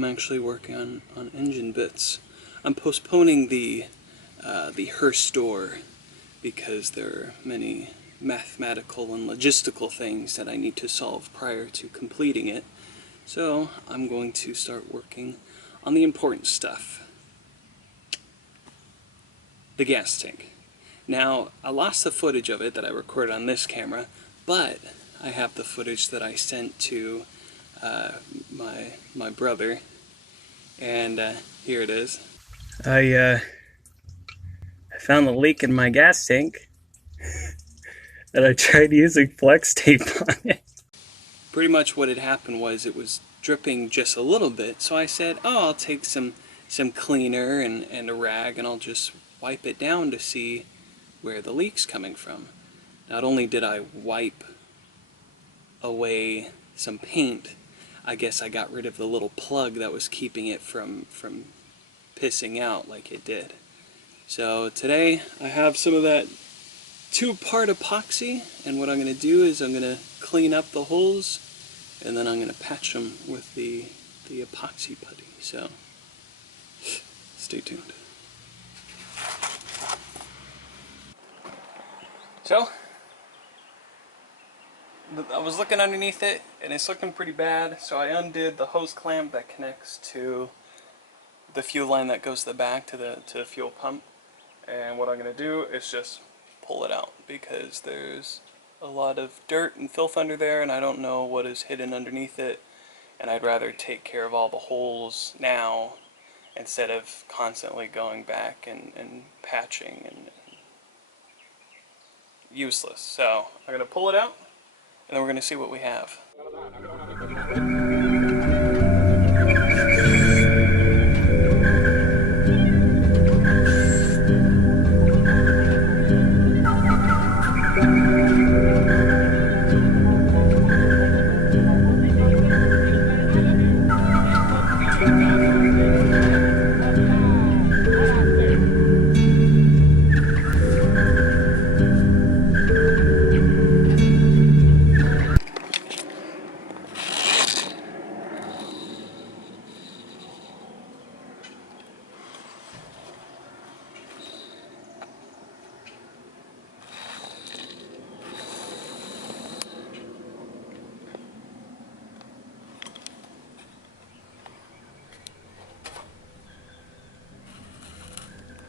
I'm actually working on engine bits. I'm postponing the FIRUS door because there are many mathematical and logistical things that I need to solve prior to completing it. So I'm going to start working on the important stuff. The gas tank. Now, I lost the footage of it that I recorded on this camera, but I have the footage that I sent to my brother, and here it is. I found a leak in my gas tank, and I tried using flex tape on it. Pretty much what had happened was it was dripping just a little bit, so I said, oh, I'll take some cleaner and a rag, and I'll just wipe it down to see where the leak's coming from. Not only did I wipe away some paint, I guess I got rid of the little plug that was keeping it from pissing out like it did. So today I have some of that 2-part epoxy, and what I'm going to do is I'm going to clean up the holes, and then I'm going to patch them with the epoxy putty. So stay tuned. So I was looking underneath it, and it's looking pretty bad, so I undid the hose clamp that connects to the fuel line that goes to the back to the fuel pump. And what I'm going to do is just pull it out, because there's a lot of dirt and filth under there, and I don't know what is hidden underneath it, and I'd rather take care of all the holes now instead of constantly going back and patching and useless. So I'm going to pull it out, and then we're going to see what we have.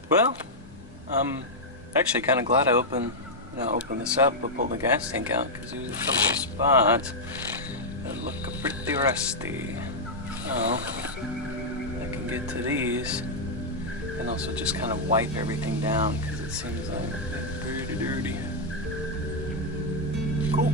Well, I'm actually kind of glad I opened this up and pulled the gas tank out, because there's a couple of spots that look pretty rusty. So I can get to these and also just kind of wipe everything down, because it seems like it's pretty dirty. Cool.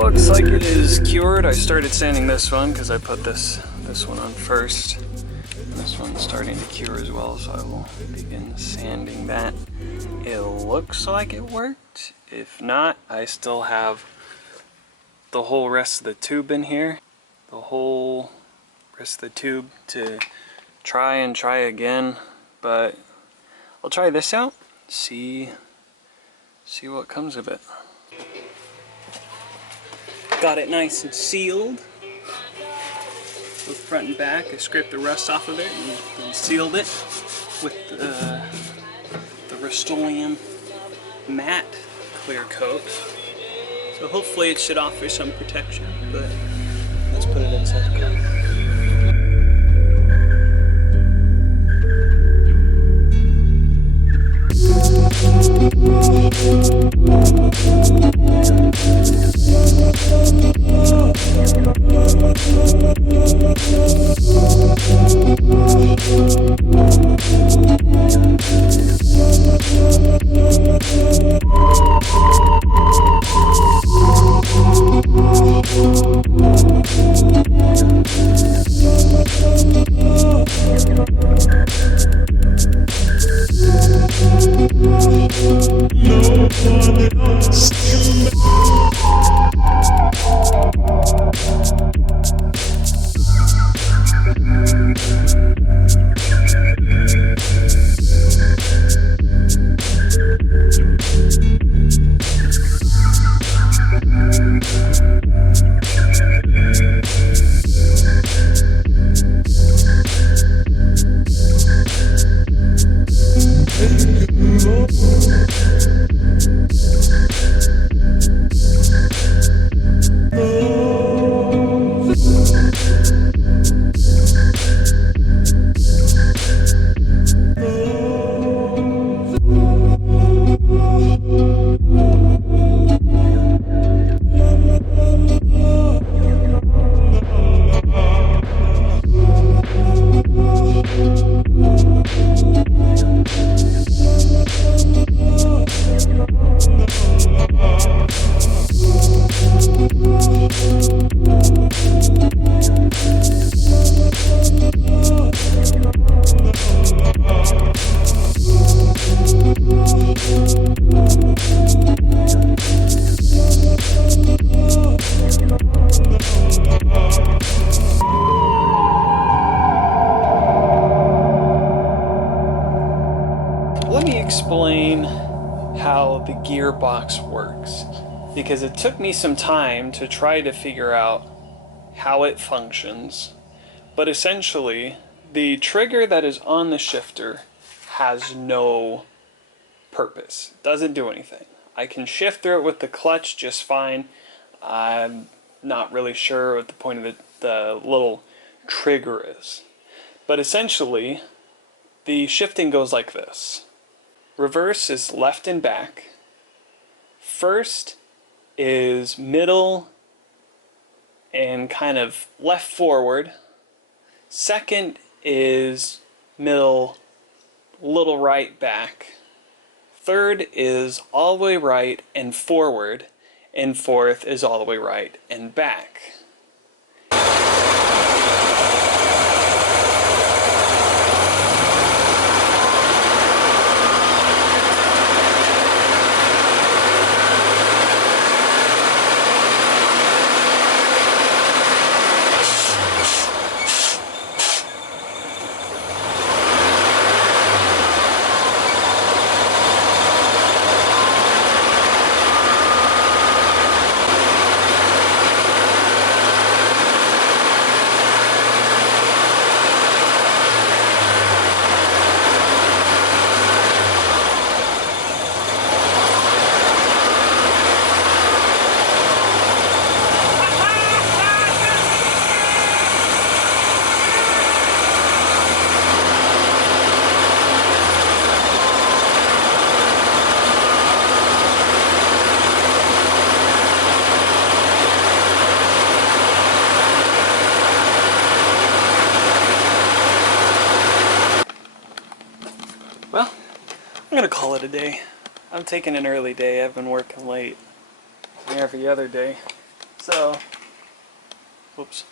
Looks like it is cured. I started sanding this one because I put this one on first. And this one's starting to cure as well, so I will begin sanding that. It looks like it worked. If not, I still have the whole rest of the tube in here. The whole rest of the tube to try again. But I'll try this out, see what comes of it. Got it nice and sealed, both front and back. I scraped the rust off of it and sealed it with the Rust-Oleum matte clear coat. So hopefully it should offer some protection, but let's put it inside the car. explain how the gearbox works, because it took me some time to try to figure out how it functions. But essentially, the trigger that is on the shifter has no purpose. It doesn't do anything. I can shift through it with the clutch just fine. I'm not really sure what the point of the little trigger is. But essentially, the shifting goes like this. Reverse is left and back. First is middle and kind of left forward. Second is middle, little right back. Third is all the way right and forward. And fourth is all the way right and back. Well, I'm gonna call it a day. I'm taking an early day. I've been working late every other day. So, whoops.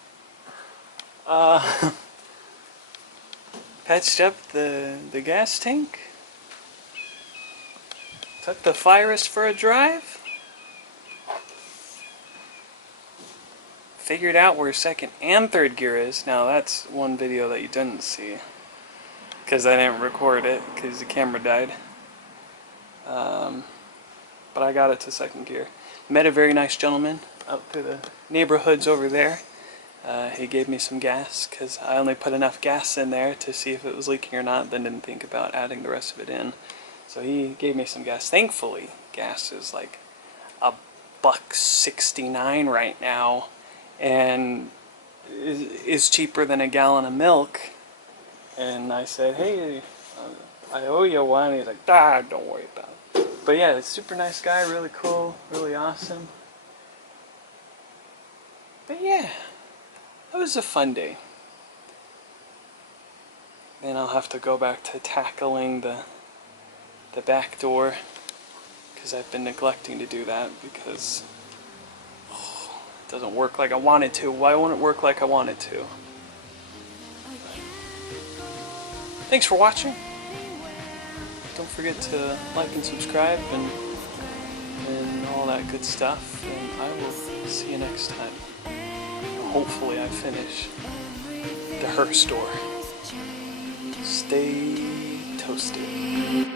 Patched up the gas tank. Took the FIRUS for a drive. Figured out where second and third gear is. Now that's one video that you didn't see, because I didn't record it because the camera died. But I got it to second gear. Met a very nice gentleman out to the neighborhoods over there. He gave me some gas because I only put enough gas in there to see if it was leaking or not, then didn't think about adding the rest of it in. So he gave me some gas. Thankfully, gas is like $1.69 right now, and is cheaper than a gallon of milk. And I said, hey, I owe you one. He's like, don't worry about it. But yeah, super nice guy, really cool, really awesome. But yeah, that was a fun day. Then I'll have to go back to tackling the back door, because I've been neglecting to do that because it doesn't work like I want it to. Why won't it work like I want it to? Thanks for watching. Don't forget to like and subscribe and all that good stuff. And I will see you next time. And hopefully I finish the her store. Stay toasted.